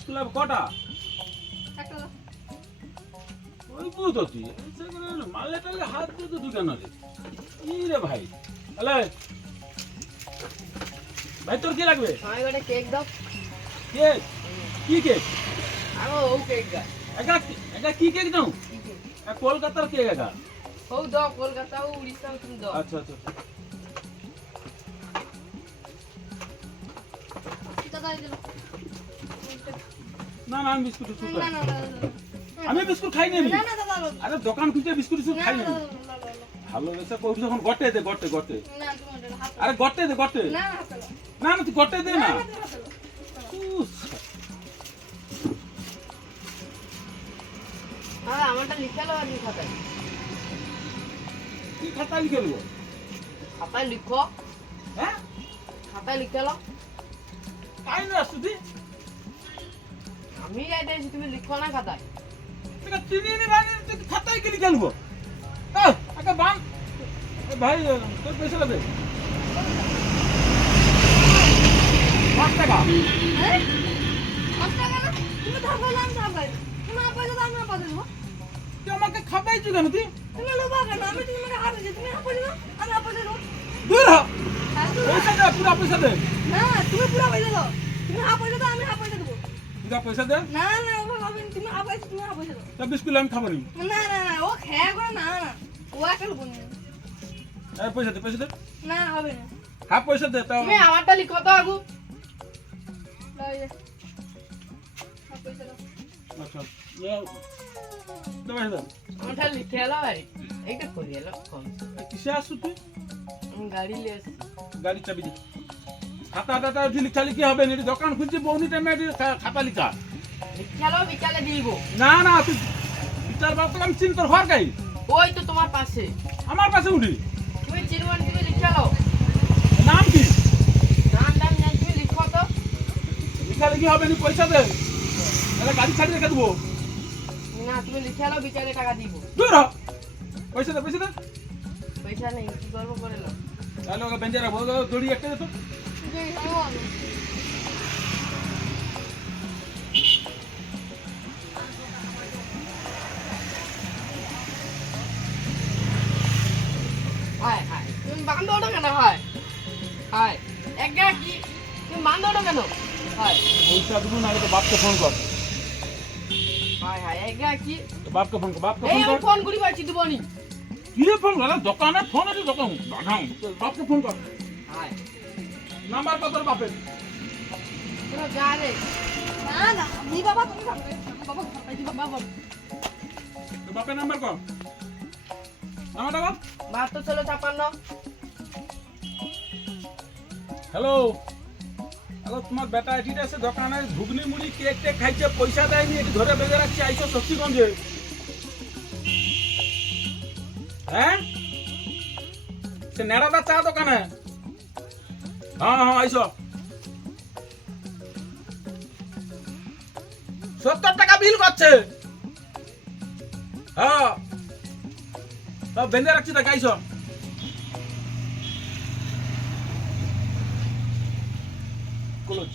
School হবে কটা? ওই তো তুই মারলে টালে হাত দিয়ে তো দোকান রে কি রে ভাই। হ্যালো ভাই, তোর কি লাগবে? আমি একটা কেক দাও। কেক? কি কেক? আমি ও কেক দাও। এটা কি কেক দাও? কলকাতার কেক এটা। ও দাও, কলকাতা ও উড়িষ্যা তুমি দাও। আচ্ছা আচ্ছা। না না, আমি বিস্কুট খাই। আমি বিস্কুট খাই নি। আরে দোকান খুলতে বিস্কুট খাই নি। ভালো লেসা কইছ যখন গটে দে, গটে গটে। আরে গটে দে, গটে। না না, তুই গটে দে না। হ্যাঁ, আমারটা লিখে নাও আর খাতায়। কি খাতা লিখে নেব? খাতায় লিখো। হ্যাঁ, খাতায় লিখে নাও। কাই না আসুদি? আমি যাইতেছি, তুমি লিখো না খাতায়। তুই চিনি নি ভাই, তুই খাতায় কি লিখে নেব? আচ্ছা বাম ভাই, তোর পয়সা দে। 5 টাকা। হ্যাঁ? 5 টাকা না? তুমি ধার করলে আমি ধার করি। তুমি আমার পয়সা দাও, আমি আমার পয়সা দেবো। তুই আমাকে খাবাইছিস কেন তুই? তুমি নেবা কেন? আমি তোমাকে হাত দিচ্ছি, তুমি আমার পয়সা দাও, আমি আমার পয়সা দেবো। দূর হ। হ্যাঁ, তুমি পয়সা দে, পুরা পয়সা দে। না, তুমি পুরো পয়সা দাও। তুমি হাফ পয়সা দাও, আমি হাফ পয়সা দেবো। পুরা পয়সা দে। না না, ওভাবে হবে না। তুমি হাফ পয়সা, তুমি হাফ পয়সা দাও। তা বিস্কুট আমি খাবো নি। না না না, ও খেয়া করে না না। ও একটা লোক নেই। এই পয়সা দে, পয়সা দে। না, হবে না। হাফ পয়সা দে তাও। তুমি আমারটা লিখো তো আগু। দাও এই যে। হাফ পয়সা দাও। আচ্ছা। দে পয়সা দে। আমারটা লিখে নাও ভাই। এইটা করি এলো কম। কিসে আসু তুই? আমি গাড়ি নিয়ে আসছি। গাড়ি চাবি দে। খাতা টাতা লিখা লিখি হবে না, দোকান খুলছি বৌনি টাইমে খাতা লিখা। লিখে নাও, বিকালে দিব। না না, তুই বিচার বাপ আমি চিন্তার হওয়ার গাই। ওই তো তোমার পাশে। আমার পাশে উঠি। তুমি চিনবান, তুমি লিখে নাও। নাম কি? নাম নাম জান, তুমি লিখো তো। লিখা লিখি হবে না, পয়সা দে। তাহলে গাড়ি ছাড়ি রেখে দেবো। না, তুমি লিখে নাও, বিকালে টাকা দিব। দূর হ। পয়সা দে, পয়সা দে। পয়সা নেই, কি করবো করে নাও। তাহলে ওকে বেঞ্চে রাখবো, দড়ি একটা দে তো। যে আমিও আনো। হায় হায়, তুমি বান্ধব ওটা কেন? হয় হায়, একটা কি তুমি বান্ধব ওটা কেন? হয় পয়সা দেবো না, তো বাপকে ফোন কর। হায় হায়, একটা কি তো বাপকে ফোন কর, বাপকে এই ফোন আমি কর। ফোন করি পাচ্ছি দিব নি। কি রে ফোন কর? দোকানে ফোন আছে, দোকান বাঘাম। বাপকে ফোন কর। হায় নাম্বার কত তোর বাপের? তুমি যা রে না না, আমি বাবা, তুমি থাকবে। বাবা থাকবে, দিবা বাবা। তোর বাপের নাম্বার কর। নাম্বারটা বল। 72 হ্যালো হ্যালো, তোমার বেটা এটিতে আছে দোকানে ঘুগনি মুড়ি কেক টেক খাইছে, পয়সা দেয়নি, এটি ধরে বেঁধে রাখছে, আইসো শক্তিগঞ্জে। হ্যাঁ, সে নেড়াদা চা দোকানে। হ্যাঁ হ্যাঁ, আইসো। 70 টাকা বিল করছে। হ্যাঁ, সব বেঁধে রাখছি, তাকে আইসো। ক্লোজ।